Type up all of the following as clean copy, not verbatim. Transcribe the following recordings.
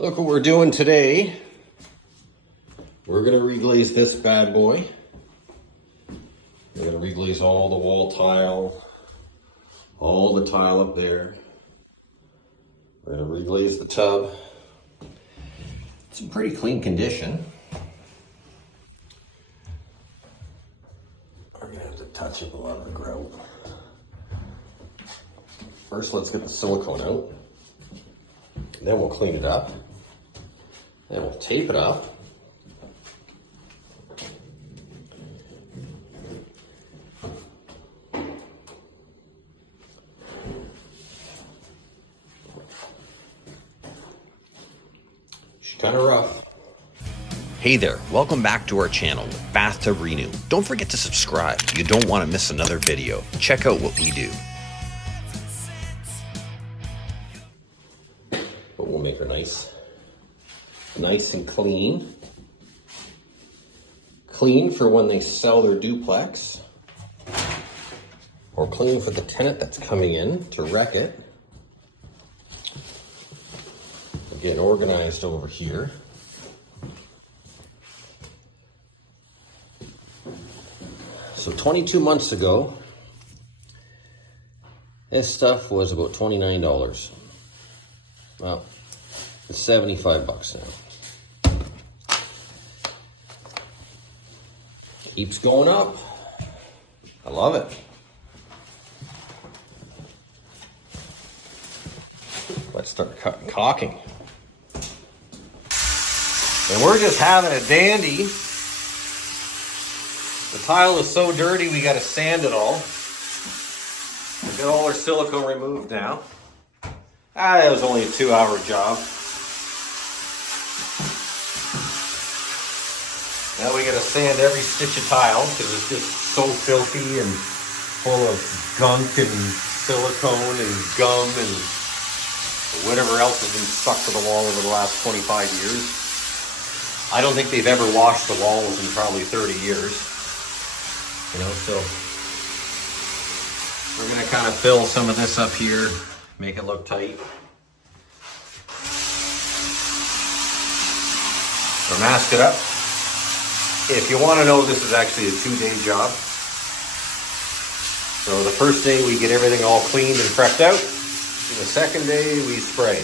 Look what we're doing today. We're gonna reglaze this bad boy. We're gonna reglaze all the wall tile, all the tile up there. We're gonna reglaze the tub. It's in pretty clean condition. We're gonna have to touch up a lot of the grout. First, let's get the silicone out. Then we'll clean it up. Then we'll tape it up. She's kind of rough. Hey there, welcome back to our channel, Bathtub Renew. Don't forget to subscribe. You don't want to miss another video. Check out what we do. But we'll make her nice and clean. Clean for when they sell their duplex. Or clean for the tenant that's coming in to wreck it. We're getting organized over here. So 22 months ago, this stuff was about $29. Well, it's $75 now. Keeps going up. I love it. Let's start cutting caulking. And we're just having a dandy. The tile is so dirty we gotta sand it all. We got all our silicone removed now. That was only a 2-hour job. Now we gotta sand every stitch of tile because it's just so filthy and full of gunk and silicone and gum and whatever else has been stuck to the wall over the last 25 years. I don't think they've ever washed the walls in probably 30 years. You know, so we're gonna kind of fill some of this up here, make it look tight. Or mask it up. If you want to know, this is actually a 2-day job. So the first day we get everything all cleaned and prepped out. And the second day we spray.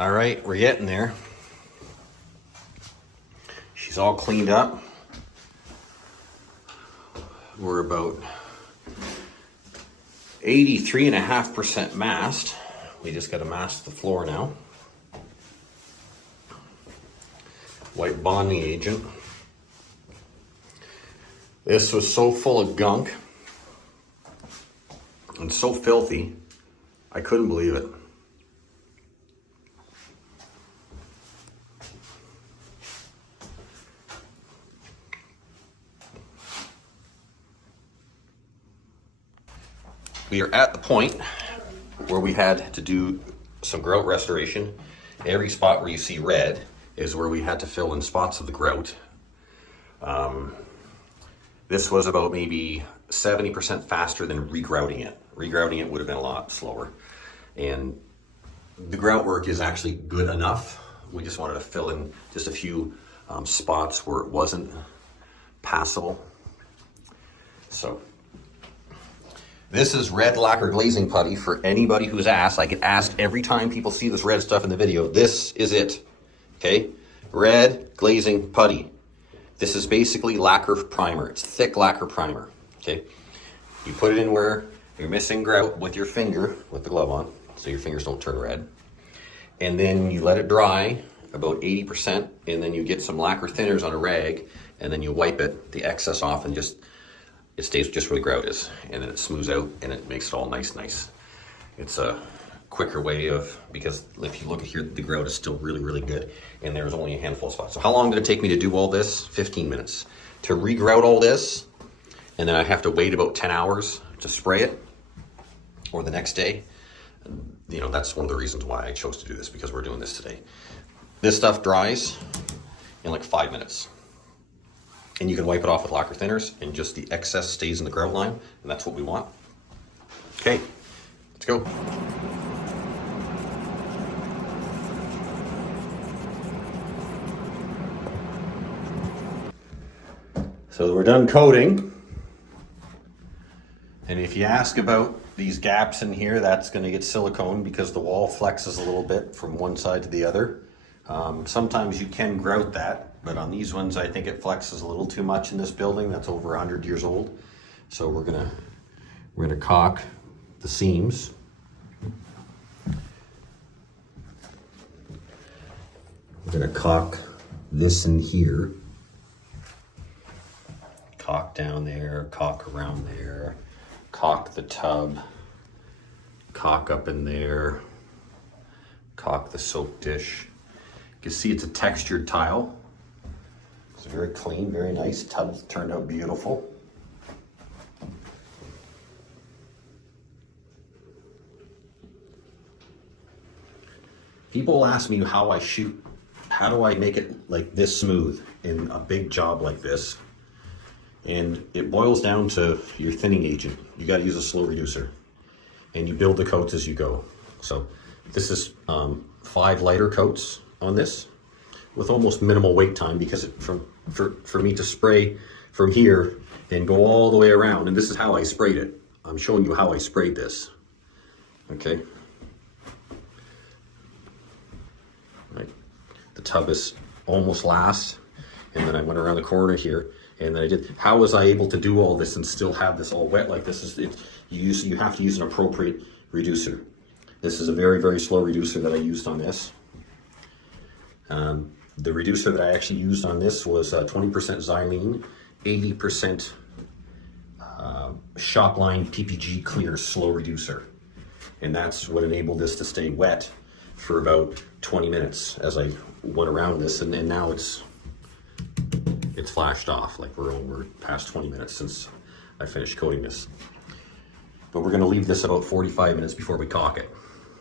All right, we're getting there. She's all cleaned up. We're about 83.5% masked. We just got to mask the floor now. White bonding agent. This was so full of gunk and so filthy, I couldn't believe it. We are at the point where we had to do some grout restoration. Every spot where you see red is where we had to fill in spots of the grout. This was about maybe 70% faster than regrouting it. Regrouting it would have been a lot slower. And the grout work is actually good enough. We just wanted to fill in just a few spots where it wasn't passable. So this is red lacquer glazing putty for anybody who's asked. I get asked every time people see this red stuff in the video. This is it, okay? Red glazing putty. This is basically lacquer primer. It's thick lacquer primer, okay? You put it in where you're missing grout with your finger, with the glove on, so your fingers don't turn red. And then you let it dry about 80%, and then you get some lacquer thinners on a rag, and then you wipe it, the excess off, and just it stays just where the grout is, and then it smooths out and it makes it all nice. It's a quicker way of, because if you look at here, the grout is still really good, and there's only a handful of spots. So how long did it take me to do all this? 15 minutes. To regrout all this, and then I have to wait about 10 hours to spray it, or the next day. You know, that's one of the reasons why I chose to do this, because we're doing this today. This stuff dries, in like 5 minutes. And you can wipe it off with lacquer thinners and just the excess stays in the grout line, and that's what we want. Okay, let's go. So we're done coating. And if you ask about these gaps in here, that's going to get silicone because the wall flexes a little bit from one side to the other. Sometimes you can grout that, but on these ones I think it flexes a little too much in this building that's over 100 years old. So we're gonna caulk the seams. We're gonna caulk this in here. Caulk down there, caulk around there, caulk the tub, caulk up in there, caulk the soap dish. You can see it's a textured tile. It's very clean, very nice. Tub turned out beautiful. People ask me how I shoot, how do I make it like this smooth in a big job like this? And it boils down to your thinning agent. You got to use a slow reducer, and you build the coats as you go. So this is 5 lighter coats on this with almost minimal wait time, because for me to spray from here and go all the way around, and this is how I sprayed it. I'm showing you how I sprayed this. Okay. Right. The tub is almost last, and then I went around the corner here. And then I did. How was I able to do all this and still have this all wet like this? You have to use an appropriate reducer. This is a very, very slow reducer that I used on this. The reducer that I actually used on this was 20% xylene, 80% Shopline PPG Clear slow reducer. And that's what enabled this to stay wet for about 20 minutes as I went around this. And now it's flashed off, like we're past 20 minutes since I finished coating this. But we're gonna leave this about 45 minutes before we caulk it.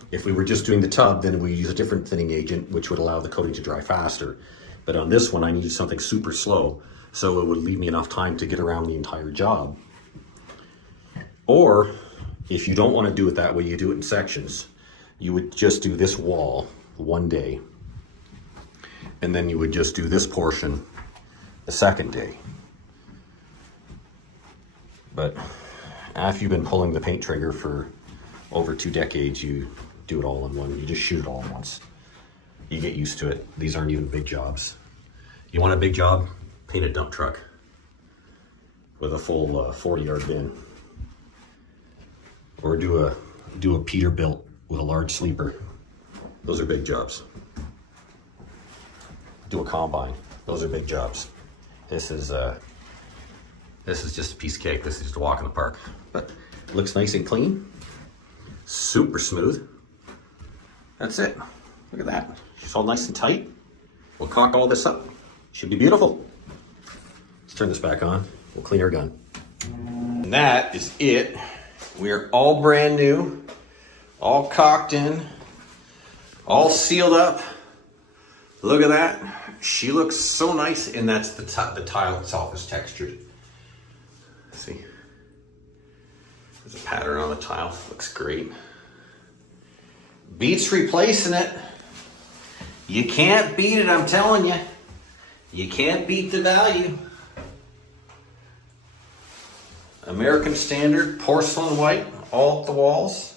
If we were just doing the tub, then we use a different thinning agent, which would allow the coating to dry faster. But on this one, I need something super slow, so it would leave me enough time to get around the entire job. Or, if you don't wanna do it that way, you do it in sections. You would just do this wall one day, and then you would just do this portion the second day. But after you've been pulling the paint trigger for over 2 decades, you do it all in one. You just shoot it all at once. You get used to it. These aren't even big jobs. You want a big job? Paint a dump truck with a full 40-yard bin. Or do a Peterbilt with a large sleeper. Those are big jobs. Do a combine. Those are big jobs. This is just a piece of cake. This is just a walk in the park. But it looks nice and clean. Super smooth. That's it. Look at that. It's all nice and tight. We'll caulk all this up. Should be beautiful. Let's turn this back on. We'll clean our gun. And that is it. We're all brand new, all caulked in, all sealed up. Look at that. She looks so nice, and that's the tile itself is textured. See, there's a pattern on the tile. Looks great. Beats replacing it. You can't beat it, I'm telling you. You can't beat the value. American Standard porcelain white, all up the walls.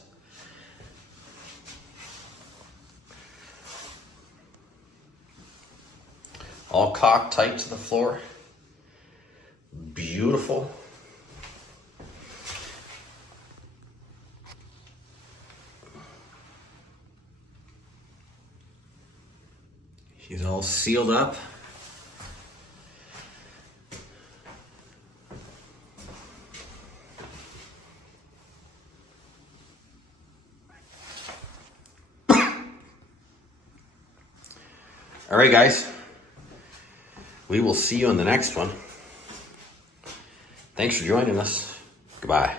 All caulked tight to the floor. Beautiful. She's all sealed up. All right, guys. We will see you in the next one. Thanks for joining us. Goodbye.